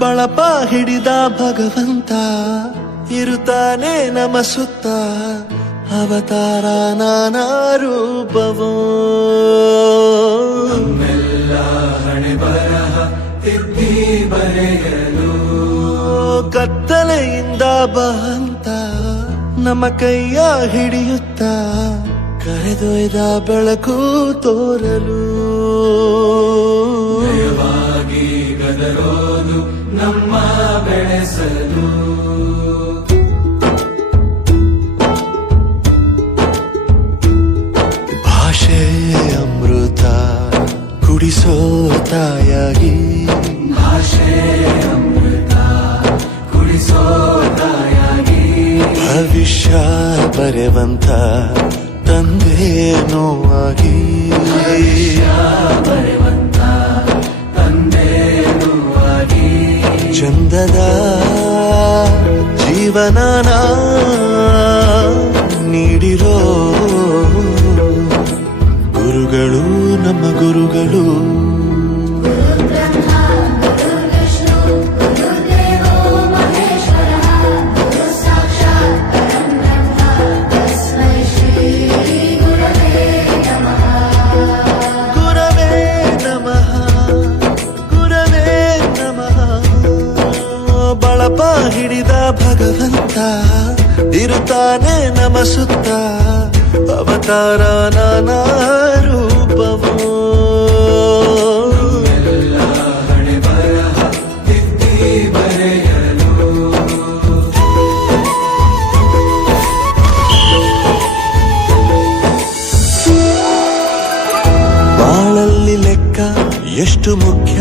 ಬಳಪ ಹಿಡಿದ ಭಗವಂತ ಇರುತ್ತಾನೆ ನಮ ಸುತ್ತ ಅವತಾರ ನಾನಾ ರೂಪವೋ ನಮ್ಮೆಲ್ಲ ಹಣೆ ಬರಹ ತಿದ್ದಿ ಬರೆಯಲು ಕತ್ತಲೆಯಿಂದ ಬಹಂತ ನಮ್ಮ ಕೈಯ ಹಿಡಿಯುತ್ತ ಕರೆದೊಯ್ದ ಬೆಳಕು ತೋರಲು ಭಯವಾಗಿ ಗದರೋದು ನಮ್ಮ ಬೆಳೆಸಲು ಭಾಷೆ ಅಮೃತ ಕುಡಿಸೋ ತಾಯಾಗಿ ಭಾಷೆ ಅಮೃತ ಕುಡಿಸೋ ತಾಯಾಗಿ ಭವಿಷ್ಯ ಬರೆವಂತ ತಂದೇನೋ ಆಗಿ ಬರೆವಂತ ತಂದೇನೂ ಆಗಿ ಚಂದದ ಜೀವನನ ನೀಡಿರೋ ಗುರುಗಳು ನಮ್ಮ ಗುರುಗಳು ಬಳಪ ಹಿಡಿದ ಭಗವಂತ ಇರುತ್ತಾನೆ ನಮ ಸುತ್ತ ಅವತಾರ ನಾನಾ ರೂಪವೋ ಎಲ್ಲ ಹಣೆ ಬರಹ ತಿದ್ದಿ ಬರೆಯಲು ಬಾಳಲ್ಲಿ ಲೆಕ್ಕ ಎಷ್ಟು ಮುಖ್ಯ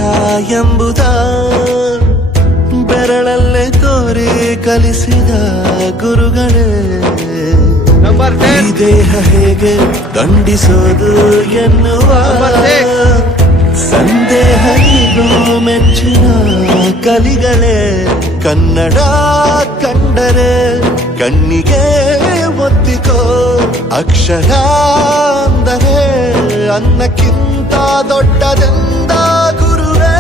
ಎಂಬುದ ಬೆರಳಲ್ಲೇ ತೋರಿ ಕಲಿಸಿದ ಗುರುಗಳೇ ಈ ದೇಹ ಹೇಗೆ ದಂಡಿಸೋದು ಎನ್ನುವ ಸಂದೇಹನಿಗೂ ಮೆಚ್ಚಿನ ಕಲಿಗಳೇ ಕನ್ನಡ ಕಂಡರೆ ಕಣ್ಣಿಗೆ ಒತ್ತಿಕೋ ಅಕ್ಷರ ಅಂದರೆ ಅನ್ನಕ್ಕಿಂತ ದೊಡ್ಡದೆಂದ ಗುರುವೇ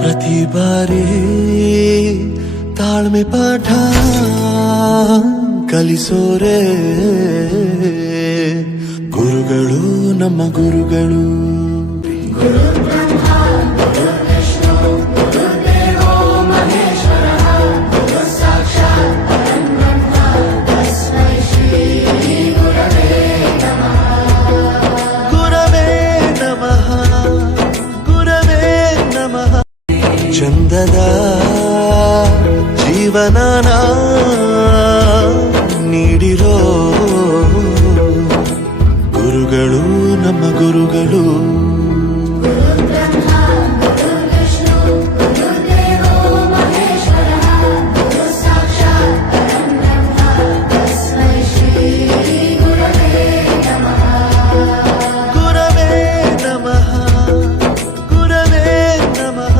ಪ್ರತಿ ಬಾರಿ ತಾಳ್ಮೆ ಪಾಠ ಕಲಿಸೋರೆ ಗುರುಗಳು ನಮ್ಮ ಗುರುಗಳು ಗುರವೇ ನಮಃ ಗುರವೇ ನಮಃ ಚಂದದ ಜೀವನನ ನೀಡಿರೋ ಗುರುಗಳು ನಮ್ಮ ಗುರುಗಳು ಗುರವೇ ನಮಃ ಗುರವೇ ನಮಃ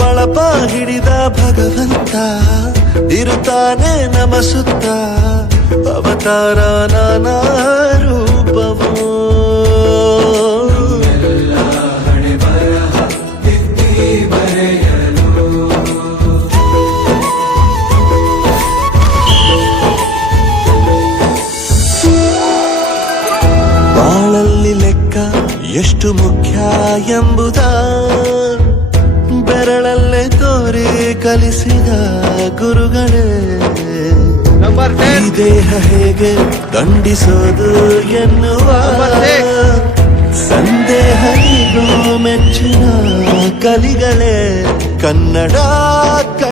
ಬಳಪ ಹಿಡಿದ ಭಗವಂತ ಇರುತ್ತಾನೆ ನಮ ಸುತ್ತ ಅವತಾರ ನಾನಾ ರೂಪವೋ ಎಲ್ಲ ಹಣೆ ಬರಹ ತಿದ್ದಿ ಬರೆಯಲು ಬಾಳಲ್ಲಿ ಲೆಕ್ಕ ಎಷ್ಟು ಮುಖ್ಯ ಎಂಬುದ ಬೆರಳಲ್ಲೇ ತೋರಿ ಕಲಿಸಿದ ಗುರುಗಳೇ ಈ ದೇಹ ಹೇಗೆ ದಂಡಿಸೋದು ಎನ್ನುವ ಸಂದೇಹನಿಗೂ ಮೆಚ್ಚಿನ ಕಲಿಗಳೇ ಕನ್ನಡ